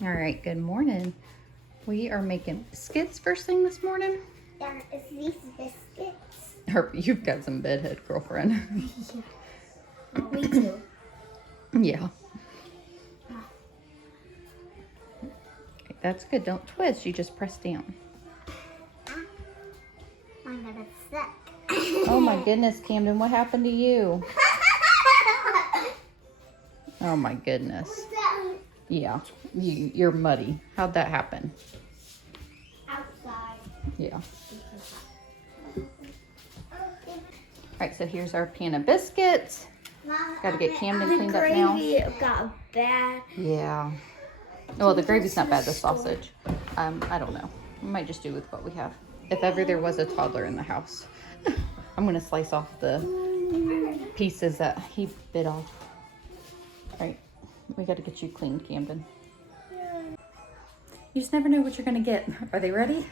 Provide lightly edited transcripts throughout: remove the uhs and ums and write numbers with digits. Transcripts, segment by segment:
All right, good morning. We are making biscuits first thing this morning. Yeah, it's these biscuits. Harper, you've got some bedhead, girlfriend. Me too. Yeah. Okay, that's good. Don't twist. You just press down. I'm gonna suck. Oh my goodness, Camden, what happened to you? Oh my goodness. Yeah, you're muddy. How'd that happen? Outside. Yeah. All right, so here's our pan of biscuits. Got to get Camden cleaned up now. The gravy got bad. Yeah. Well, the gravy's not bad, the sausage. I don't know. We might just do with what we have. If ever there was a toddler in the house. I'm going to slice off the pieces that he bit off. All right. We got to get you cleaned, Camden. You just never know what you're going to get. Are they ready?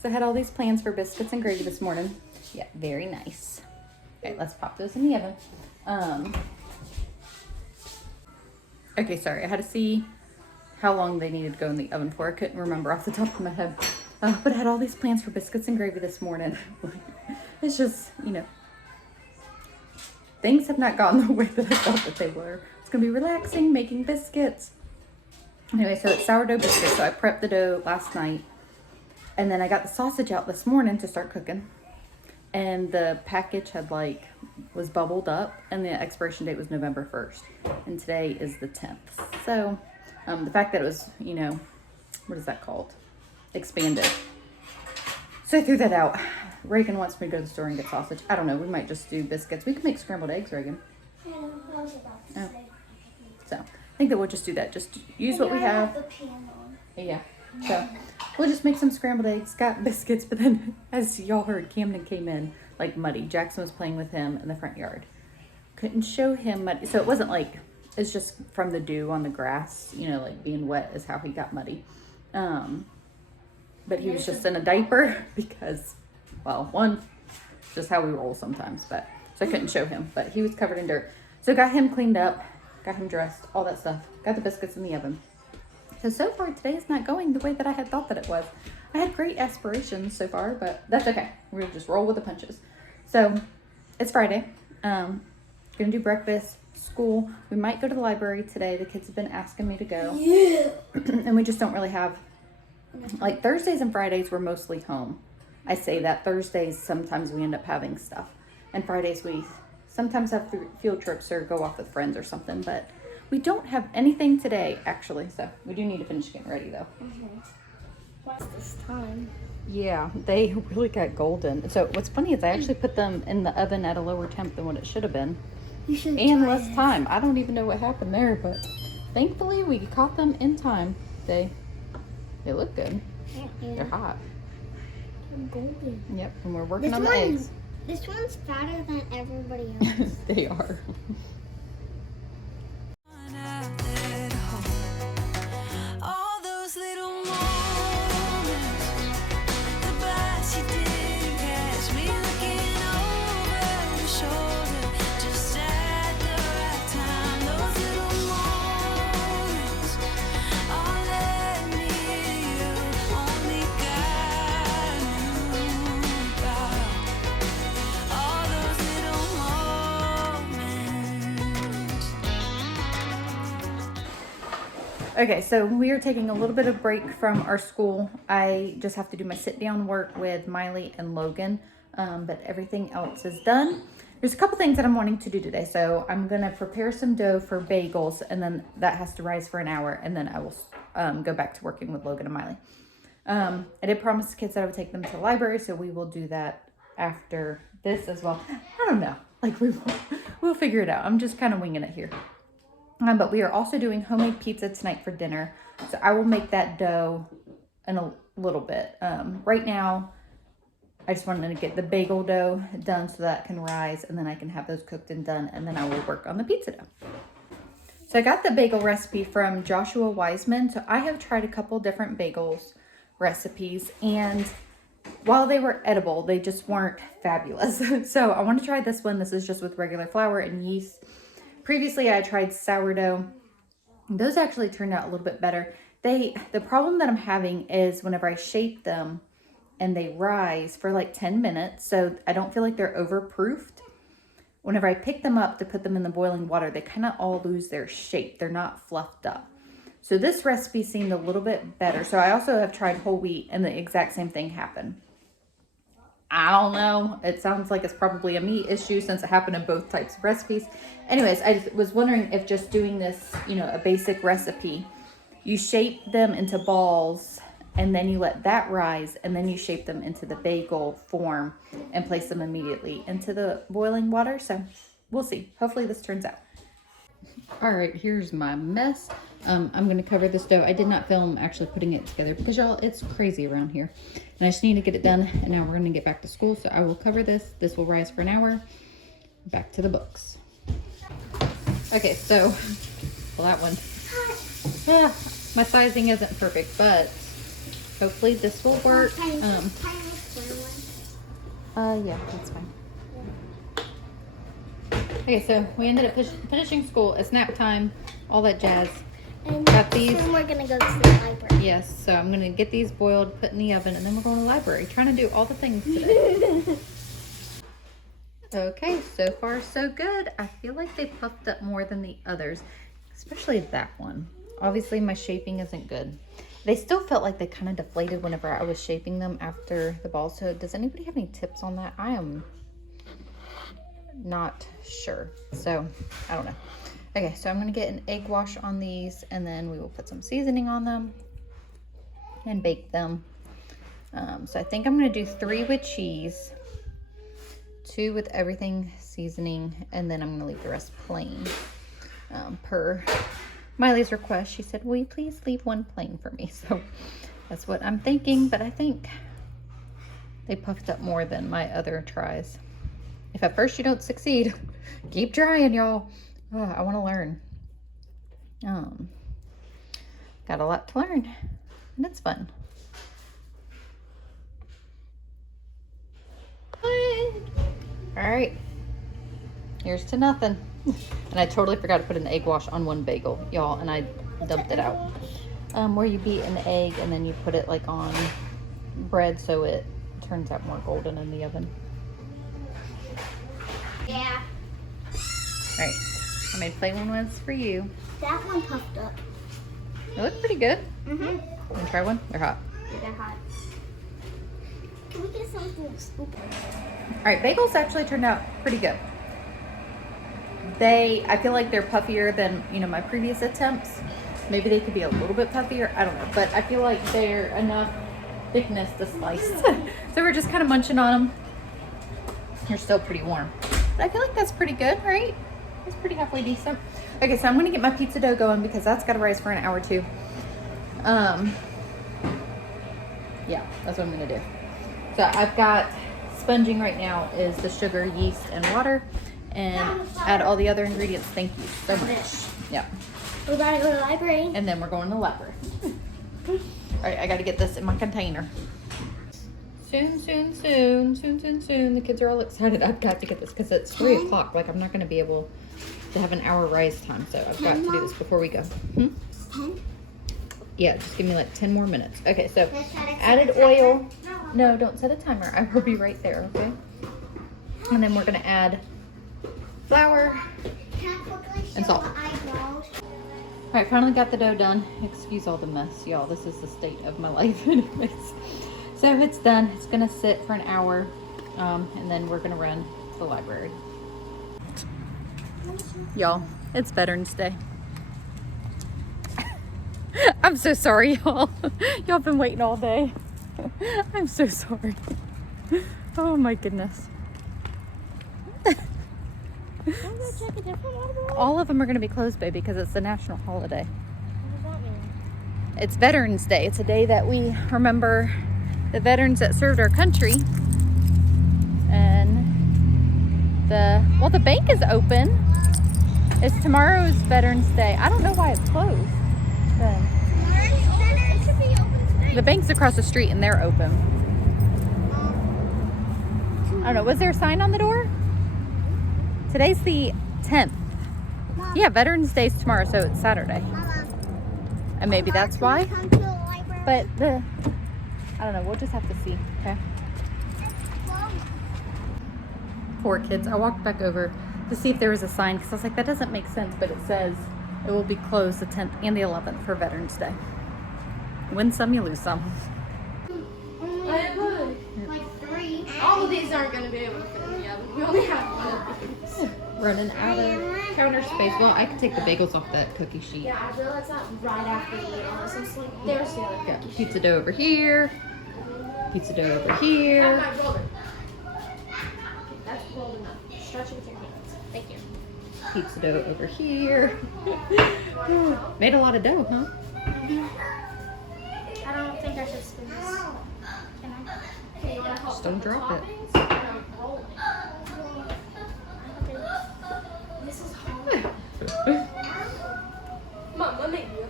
So I had all these plans for biscuits and gravy this morning. Yeah, very nice. Okay, let's pop those in the oven. Okay, sorry. I had to see how long they needed to go in the oven for. I couldn't remember off the top of my head. But I had all these plans for biscuits and gravy this morning. It's just, you know, things have not gone the way that I thought that they were. It's going to be relaxing, making biscuits. Anyway, so it's sourdough biscuits. So I prepped the dough last night. And then I got the sausage out this morning to start cooking. And the package had was bubbled up. And the expiration date was November 1st. And today is the 10th. So the fact that it was, you know, what is that called? Expanded. So I threw that out. Reagan wants me to go to the store and get sausage. I don't know. We might just do biscuits. We can make scrambled eggs, Reagan. Yeah, I was about to say. So I think that we'll just do that. Just use what we have. The pan on. Yeah. So we'll just make some scrambled eggs. Got biscuits. But then, as y'all heard, Camden came in muddy. Jackson was playing with him in the front yard. Couldn't show him muddy. So it wasn't it's just from the dew on the grass. You know, being wet is how he got muddy. But he was just in a diaper because, well, one, just how we roll sometimes. But so I couldn't show him. But he was covered in dirt. So got him cleaned up, got him dressed, all that stuff. Got the biscuits in the oven. So far today is not going the way that I had thought that it was. I had great aspirations so far, but that's okay. We're gonna just roll with the punches. So it's Friday. Gonna do breakfast, school. We might go to the library today. The kids have been asking me to go. Yeah. And we just don't really have, Thursdays and Fridays we're mostly home. I say that Thursdays sometimes we end up having stuff. And Fridays we sometimes have field trips or go off with friends or something. But we don't have anything today, actually. So we do need to finish getting ready, though. Mm-hmm. What's this time? Yeah, they really got golden. So what's funny is I actually put them in the oven at a lower temp than what it should have been. You should And try less it. time. I don't even know what happened there, but thankfully we caught them in time. They look good. Yeah. They're hot. They're golden. Yep, and we're working on the eggs. This one's fatter than everybody else. They are. All those little moments, the bus you didn't catch me looking over your shoulder, just at the right time. Those little moments all led me to you. Only God knew about all those little moments. Okay, so we are taking a little bit of break from our school. I just have to do my sit-down work with Miley and Logan, but everything else is done. There's a couple things that I'm wanting to do today. So I'm going to prepare some dough for bagels, and then that has to rise for an hour, and then I will go back to working with Logan and Miley. I did promise the kids that I would take them to the library, so we will do that after this as well. I don't know. We'll figure it out. I'm just kind of winging it here. But we are also doing homemade pizza tonight for dinner. So I will make that dough in a little bit. Right now, I just wanted to get the bagel dough done so that can rise. And then I can have those cooked and done. And then I will work on the pizza dough. So I got the bagel recipe from Joshua Wiseman. So I have tried a couple different bagels recipes. And while they were edible, they just weren't fabulous. So I want to try this one. This is just with regular flour and yeast. Previously, I tried sourdough. Those actually turned out a little bit better. The problem that I'm having is whenever I shape them and they rise for like 10 minutes, so I don't feel like they're overproofed. Whenever I pick them up to put them in the boiling water, they kind of all lose their shape. They're not fluffed up. So this recipe seemed a little bit better. So I also have tried whole wheat and the exact same thing happened. I don't know. It sounds like it's probably a meat issue since it happened in both types of recipes. Anyways, I was wondering if just doing this, you know, a basic recipe, you shape them into balls and then you let that rise and then you shape them into the bagel form and place them immediately into the boiling water. So we'll see. Hopefully this turns out. All right, here's my mess. I'm going to cover this dough. I did not film actually putting it together because y'all, it's crazy around here. And I just need to get it done. And now we're going to get back to school. So I will cover this. This will rise for an hour. Back to the books. Okay, so well, that one. Yeah, my sizing isn't perfect, but hopefully this will work. Yeah, that's fine. Okay, so we ended up finishing school. It's nap time, all that jazz. And Got these. then we're gonna go to the library. Yes, so I'm gonna get these boiled, put in the oven, and then we're going to the library. Trying to do all the things today. Okay, so far so good. I feel like they puffed up more than the others, especially that one. Obviously my shaping isn't good. They still felt like they kind of deflated whenever I was shaping them after the ball. So does anybody have any tips on that? I am not sure. So I don't know. Okay, so I'm going to get an egg wash on these and then we will put some seasoning on them and bake them. So I think I'm going to do 3 with cheese, 2 with everything seasoning, and then I'm going to leave the rest plain. Per Miley's request, she said, will you please leave 1 plain for me? So that's what I'm thinking, but I think they puffed up more than my other tries. If at first you don't succeed, keep trying, y'all. Oh, I want to learn. Got a lot to learn, and it's fun. All right, here's to nothing. And I totally forgot to put an egg wash on 1 bagel, y'all, and I dumped it out. Where you beat an egg and then you put it like on bread so it turns out more golden in the oven. Yeah. All right, I made plain ones for you. That one puffed up. They look pretty good. Mm-hmm. Want to try one? They're hot. They're hot. Can we get something to scoop on? All right, bagels actually turned out pretty good. I feel like they're puffier than, you know, my previous attempts. Maybe they could be a little bit puffier. I don't know, but I feel like they're enough thickness to slice. So we're just kind of munching on them. They're still pretty warm. But I feel like that's pretty good, right? It's pretty halfway decent. Okay, so I'm going to get my pizza dough going because that's got to rise for an hour too. Yeah, that's what I'm going to do. So I've got sponging right now is the sugar, yeast, and water. And add all the other ingredients. Thank you so much. Yeah. We gotta go to the library. And then we're going to the library. All right, I got to get this in my container. Soon. The kids are all excited. I've got to get this because it's 3 o'clock. Like, I'm not going to be able to have an hour rise time. So I've got to do this before we go. 10? Yeah, just give me like 10 more minutes. Okay, so added oil. No, don't set a timer. I will be right there, okay? And then we're going to add flour and salt. All right, finally got the dough done. Excuse all the mess, y'all. This is the state of my life anyways. So it's done. It's gonna sit for an hour, and then we're gonna run to the library. Y'all, it's Veterans Day. I'm so sorry, y'all. Y'all been waiting all day. I'm so sorry. Oh my goodness. All of them are going to be closed, baby, because it's the national holiday. What does that mean? It's Veterans Day. It's a day that we remember the veterans that served our country. And the bank is open. It's tomorrow's Veterans Day. I don't know why it's closed. It should be open today. The bank's across the street and they're open. I don't know. Was there a sign on the door? Today's the 10th. Mom. Yeah, Veterans Day's tomorrow, so it's Saturday. Mama. and maybe that's why. Come to the library. But I don't know. We'll just have to see. Okay. Poor kids. I walked back over to see if there was a sign because I was like, that doesn't make sense. But it says it will be closed the 10th and the 11th for Veterans Day. Win some, you lose some. Like 3. All of these aren't going to be able to fit in the oven. We only have one of these. Running out of counter space. Well, I could take the bagels off that cookie sheet. Yeah, I realized that right after we ate all this. It's like, there's the other Got cookie. pizza dough over here. Pizza dough over Have here. my roller. That's rolled enough. Stretch it with your hands. Thank you. Pizza dough over here. Made a lot of dough, huh? I don't think I should spin this. Can I? Okay, you want to help Just don't with the drop it. toppings? Or roll it? This is hard. Come on, let me do it.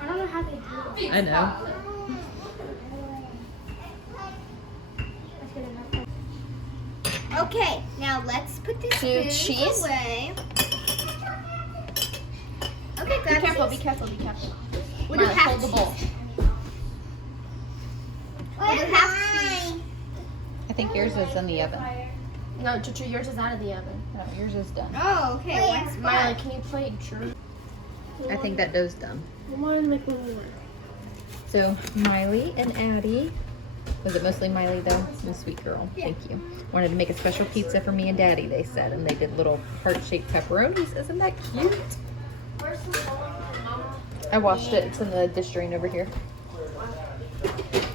I don't know how they do it. I know. That's good enough. Okay, now let's put this Two spoons cheese. away. Okay, Be grab careful, cheese. be careful, be careful. We do Miley, half hold the bowl. We do half cheese. I think yours is in the oven. No, Chuchu, yours is out of the oven. No, yours is done. Oh, okay. What's Miley, can you play true? I think that dough's done. I wanted to make one more. So Miley and Addie, was it mostly Miley though? The sweet girl. Thank you. Wanted to make a special pizza for me and Daddy, they said, and they did little heart-shaped pepperonis. Isn't that cute? Where's the bowl, Mama? I washed it. It's in the dish drain over here.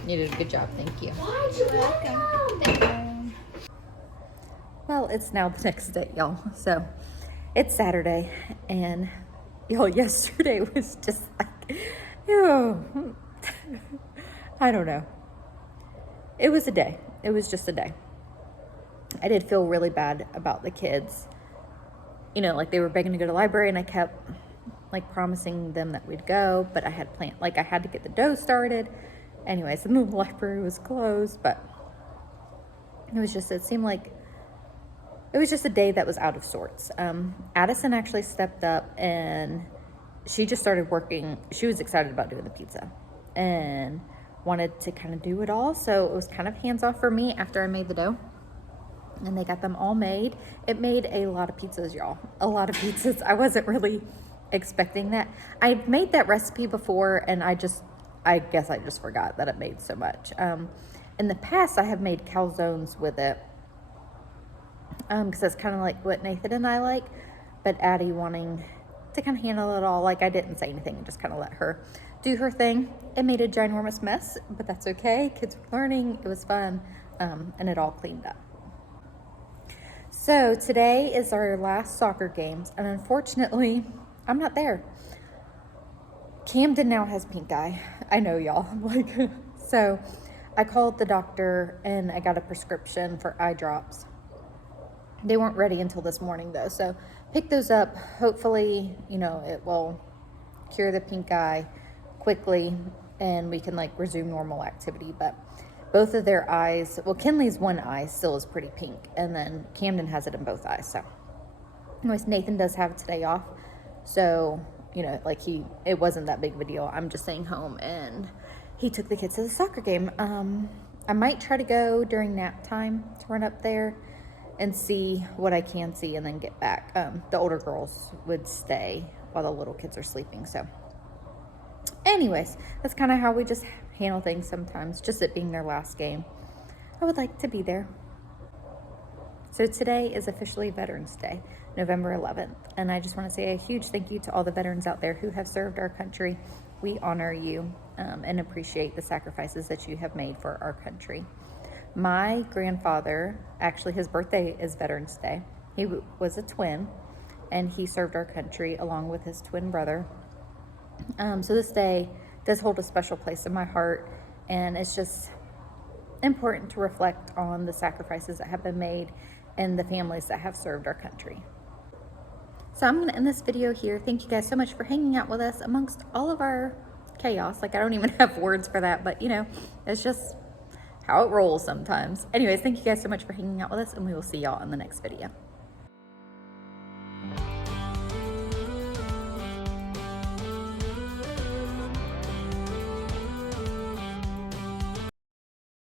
You did a good job. Thank you. Why'd you welcome? Well, it's now the next day, y'all. So it's Saturday, and y'all, yesterday was just like, ew. I don't know. It was a day. It was just a day. I did feel really bad about the kids. You know, like they were begging to go to the library, and I kept like promising them that we'd go, but I had planned, like I had to get the dough started. Anyways, the library was closed, but it seemed like it was just a day that was out of sorts. Addison actually stepped up and she just started working. She was excited about doing the pizza and wanted to kind of do it all. So it was kind of hands off for me after I made the dough. And they got them all made. It made a lot of pizzas, y'all. A lot of pizzas. I wasn't really expecting that. I made that recipe before and I guess I just forgot that it made so much. In the past, I have made calzones with it. Because that's kind of like what Nathan and I like. But Addie wanting to kind of handle it all. Like I didn't say anything and just kind of let her do her thing. It made a ginormous mess, but that's okay. Kids were learning. It was fun. And it all cleaned up. So today is our last soccer games. And unfortunately, I'm not there. Camden now has pink eye. I know, y'all. So I called the doctor and I got a prescription for eye drops. They weren't ready until this morning though. So pick those up. Hopefully, it will cure the pink eye quickly and we can resume normal activity. But both of their eyes, well, Kinley's one eye still is pretty pink and then Camden has it in both eyes. So anyways, Nathan does have today off. So it wasn't that big of a deal. I'm just staying home and he took the kids to the soccer game. I might try to go during nap time to run up there and see what I can see and then get back. The older girls would stay while the little kids are sleeping. So anyways, that's kind of how we just handle things sometimes, just it being their last game. I would like to be there. So today is officially Veterans Day, November 11th. And I just want to say a huge thank you to all the veterans out there who have served our country. We honor you and appreciate the sacrifices that you have made for our country. My grandfather, actually his birthday is Veterans Day. He was a twin and he served our country along with his twin brother. So this day does hold a special place in my heart, and it's just important to reflect on the sacrifices that have been made and the families that have served our country. So I'm going to end this video here. Thank you guys so much for hanging out with us amongst all of our chaos. I don't even have words for that, but it's just how it rolls sometimes. Anyways, thank you guys so much for hanging out with us, and we will see y'all in the next video.